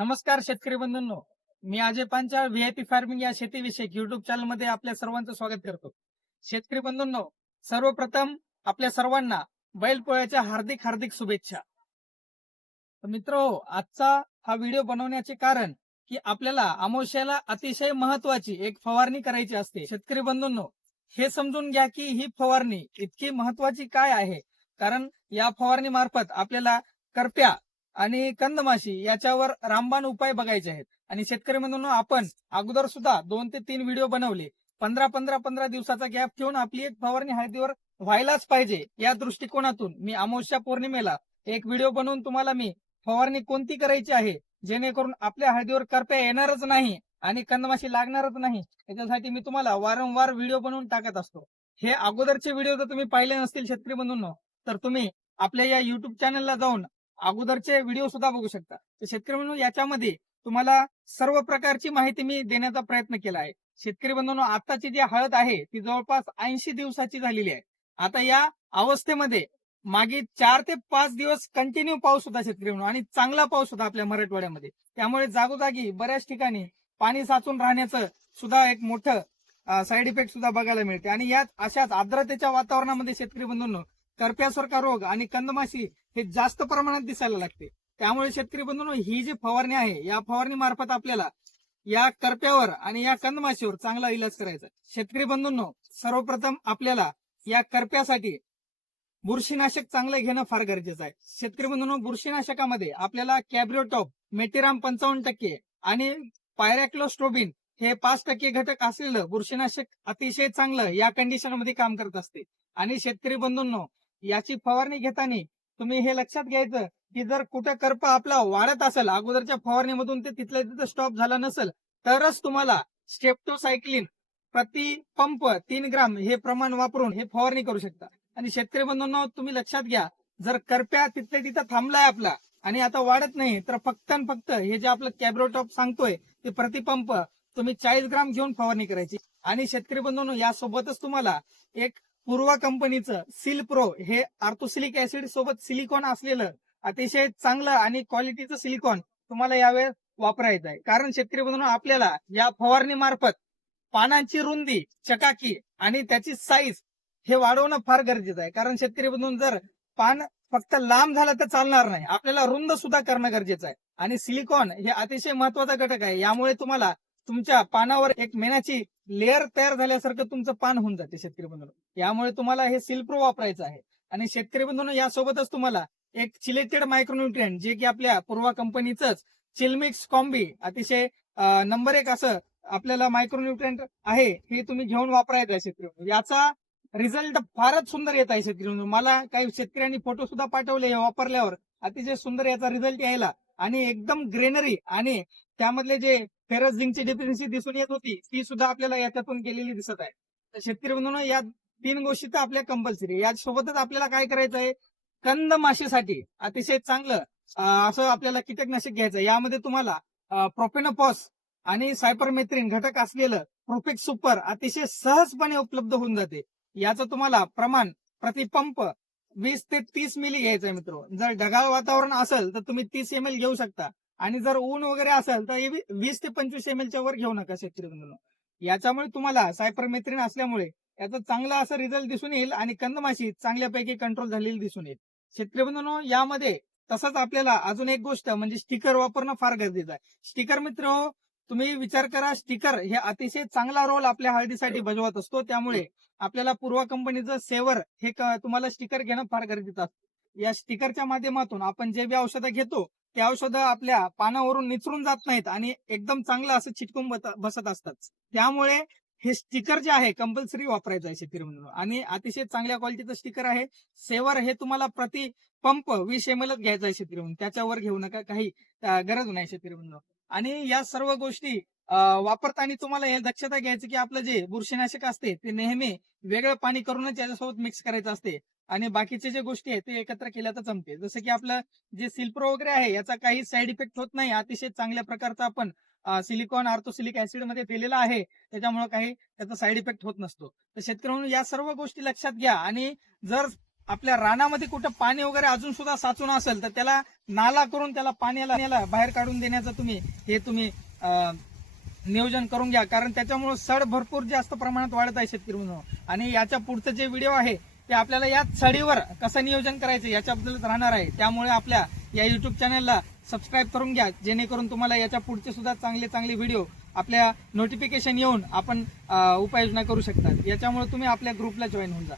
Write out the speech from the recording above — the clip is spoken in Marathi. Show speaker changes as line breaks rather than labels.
नमस्कार शेतकरी बंधूंनो. मी अजय पांचाळ व्हीआयपी फार्मिंग या शेतीविषयक युट्यूब चॅनलमध्ये आपल्या सर्वांचं स्वागत करतो. शेतकरी बंधूंनो सर्वप्रथम आपल्या सर्वांना बैलपोळ्याच्या हार्दिक हार्दिक शुभेच्छा. मित्र हो, आजचा हा व्हिडिओ बनवण्याचे कारण की आपल्याला अमावश्याला अतिशय महत्वाची एक फवारणी करायची असते. शेतकरी बंधूंनो हे समजून घ्या की ही फवारणी इतकी महत्वाची काय आहे? कारण या फवारणी मार्फत आपल्याला करप्या आणि कंदमाशी याच्यावर रामबाण उपाय बघायचे आहेत. आणि शेतकरी म्हणून आपण अगोदर सुद्धा दोन ते तीन व्हिडिओ बनवले. पंधरा पंधरा पंधरा दिवसाचा गॅप ठेवून आपली एक फवारणी हळदीवर व्हायलाच पाहिजे या दृष्टिकोनातून मी अमावस्या पौर्णिमेला एक व्हिडिओ बनवून तुम्हाला मी फवारणी कोणती करायची आहे जेणेकरून आपल्या हळदीवर करप्या येणारच नाही आणि कंदमाशी लागणारच नाही याच्यासाठी मी तुम्हाला वारंवार व्हिडिओ बनवून टाकत असतो. हे अगोदरचे व्हिडिओ जर तुम्ही पाहिले नसतील शेतकरी बंधूंनो तर तुम्ही आपल्या या युट्यूब चॅनलला जाऊन अगोदरचे व्हिडिओ सुद्धा बघू शकता. तर शेतकरी म्हणून याच्यामध्ये तुम्हाला सर्व प्रकारची माहिती मी देण्याचा प्रयत्न केला आहे. शेतकरी बंधूंनो आताची जी हळद आहे ती जवळपास ऐंशी दिवसाची झालेली आहे. आता या अवस्थेमध्ये मागे चार ते पाच दिवस कंटिन्यू पाऊस होता शेतकरी म्हणून आणि चांगला पाऊस होता आपल्या मराठवाड्यामध्ये. त्यामुळे जागोजागी बऱ्याच ठिकाणी पाणी साचून राहण्याचं सुद्धा एक मोठं साईड इफेक्ट सुद्धा बघायला मिळते. आणि यात अशाच आर्द्रतेच्या वातावरणामध्ये शेतकरी बंधूंनो करप्यासारखा रोग आणि कंदमाशी हे जास्त प्रमाणात दिसायला लागते. त्यामुळे शेतकरी बंधूंनो ही जी फवारणी आहे या फवारणी मार्फत आपल्याला या करप्यावर आणि या कंदमाशीवर चांगला इलाज करायचा शेतकरी बंधूंनो सर्वप्रथम आपल्याला या करप्यासाठी बुरशीनाशक चांगलं घेणं फार गरजेचं आहे. शेतकरी बंधूंनो बुरशीनाशकामध्ये आपल्याला कॅब्रिओटॉप मेटेराम पंचावन्न टक्के आणि पायरॅक्लोस्ट्रोबिन हे पाच टक्के घटक असलेलं बुरशीनाशक अतिशय चांगलं या कंडिशनमध्ये काम करत असते. आणि शेतकरी बंधूंनो याची फवारणी घेताना तुम्ही हे लक्षात घ्यायचं की जर कुठं करपा आपला वाढत असेल अगोदरच्या फवारणीमधून ते तिथल्या तिथं स्टॉप झाला नसेल तरच तुम्हाला स्टेप्टोसायक्लिन प्रति पंप तीन ग्राम हे प्रमाण वापरून हे फवारणी करू शकता. आणि शेतकरी बंधूंना तुम्ही लक्षात घ्या जर करप्या तिथल्या तिथं थांबलाय आपला आणि आता वाढत नाही तर फक्त आणि फक्त हे जे आपलं कॅब्रोटॉप सांगतोय ते प्रतिपंप तुम्ही चाळीस ग्राम घेऊन फवारणी करायची. आणि शेतकरी बंधूंनो यासोबतच तुम्हाला एक पूर्वा कंपनीचं सिल प्रो हे आर्थोसिलिक ऍसिड सोबत सिलिकॉन असलेलं अतिशय चांगलं आणि क्वालिटीचं सिलिकॉन तुम्हाला यावेळेस वापरायचं आहे. कारण शेतकरी बंधून आपल्याला या फवारणी मार्फत पानांची रुंदी चकाकी आणि त्याची साईज हे वाढवणं फार गरजेचं आहे. कारण शेतकरी बंधून जर पान फक्त लांब झालं तर चालणार नाही. आपल्याला रुंद सुद्धा करणं गरजेचं आहे. आणि सिलिकॉन हे अतिशय महत्त्वाचा घटक आहे. यामुळे तुम्हाला तुमच्या पानावर एक मेणाची लेअर तयार झाल्यासारखं तुमचं पान होऊन जाते शेतकरी बंधूंनो. यामुळे तुम्हाला हे सिल्प्रो वापरायचं आहे. आणि शेतकरी बंधूंना यासोबतच तुम्हाला एक चिलेटेड मायक्रोन्युट्रियन जे की आपल्या पूर्वा कंपनीच चिलमिक्स कॉम्बी अतिशय नंबर एक असं आपल्याला मायक्रोन्युट्रियंट आहे हे तुम्ही घेऊन वापरायचं आहे शेतकरी याचा रिझल्ट फारच सुंदर येत आहे शेतकरी मला काही शेतकऱ्यांनी फोटो सुद्धा पाठवले हे वापरल्यावर. अतिशय सुंदर याचा रिझल्ट यायला. आणि एकदम ग्रेनरी आणि त्यामधले जे फेरस झिंकची डेफिशियन्सी दिसून येत होती ती सुद्धा आपल्याला याच्यातून केलेली दिसत आहे. तर शेतकरी बंधून या तीन गोष्टी तर आपल्या कंपल्सरी यासोबतच आपल्याला काय करायचं आहे कंद माशेसाठी अतिशय चांगलं असं आपल्याला कीटकनाशक घ्यायचं यामध्ये तुम्हाला प्रोपेनोपॉस आणि सायपरमेथ्रिन घटक असलेलं प्रोफेक्ट सुपर अतिशय सहजपणे उपलब्ध होऊन जाते. याचं तुम्हाला प्रमाण प्रतिपंप वीस ते तीस मिली घ्यायचं आहे मित्र. जर ढगाळ वातावरण असेल तर तुम्ही तीस एम एल घेऊ शकता. आणि जर ऊन वगैरे असेल तर वीस ते पंचवीस एम च्या वर घेऊ नका शेतकरी याच्यामुळे तुम्हाला सायपरमेथ्रिन असल्यामुळे याचा चांगला असं रिझल्ट दिसून येईल आणि कंदमाशी चांगल्यापैकी कंट्रोल झालेली दिसून येईल. शेतकरी बंधूंनो यामध्ये तसंच आपल्याला अजून एक गोष्ट म्हणजे स्टिकर वापरणं फार गरजेचं आहे. स्टिकर मित्र हो, तुम्ही विचार करा स्टिकर हे अतिशय चांगला रोल आपल्या हळदीसाठी बजावत असतो. त्यामुळे आपल्याला पूर्वा कंपनीचं सेवर हे तुम्हाला स्टिकर घेणं फार गरजेचं असतं. या स्टिकरच्या माध्यमातून आपण जे बी औषधं घेतो ते औषधं आपल्या पानावरून निचरून जात नाहीत आणि एकदम चांगलं असं चिटकून बसत असतात. त्यामुळे हे स्टिकर जे आहे कंपल्सरी वापरायचं आहे शेतकरी म्हणून आणि अतिशय चांगल्या क्वालिटीचं स्टिकर आहे. सेवर हे तुम्हाला प्रति पंप वीस एम एलच घ्यायचं आहे शेतकरी म्हणून त्याच्यावर घेऊ नका काही गरज नाही शेतकरी म्हणून आणि या सर्व गोष्टी वापरताना तुम्हाला हे दक्षता घ्यायचं की आपलं जे बुरशीनाशक असते ते नेहमी वेगळं पाणी करूनच याच्यासोबत मिक्स करायचं असते. आणि बाकीचे जे गोष्टी आहेत ते एकत्र केल्या तर जमते. जसं की आपलं जे सिल्प्रो वगैरे आहे याचा काही साईड इफेक्ट होत नाही. अतिशय चांगल्या प्रकारचा आपण सिलिकॉन आर्थोसिलिक ऍसिडमध्ये दिलेला आहे. त्याच्यामुळे काही त्याचा साईड इफेक्ट होत नसतो. तर शेतकऱ्यांनो या सर्व गोष्टी लक्षात घ्या. आणि जर आपल्या रानामध्ये कुठं पाणी वगैरे अजून सुद्धा साचून असेल तर त्याला नाला करून त्याला पाण्याला बाहेर काढून देण्याचं तुम्ही हे तुम्ही नियोजन करून घ्या. कारण त्याच्यामुळे सड भरपूर जास्त प्रमाणात वाढत आहे शेतकरी म्हणून आणि याच्या पुढचं जे व्हिडिओ आहे ते आपल्याला या सडीवर कसं नियोजन करायचं याच्याबद्दलच राहणार आहे. त्यामुळे आपल्या या युट्यूब चॅनलला सबस्क्राईब करून घ्या जेणेकरून तुम्हाला याच्या पुढचे सुद्धा चांगले चांगले व्हिडिओ आपल्या नोटिफिकेशन येऊन आपण उपाययोजना करू शकतात. याच्यामुळे तुम्ही आपल्या ग्रुपला जॉईन होऊन जा.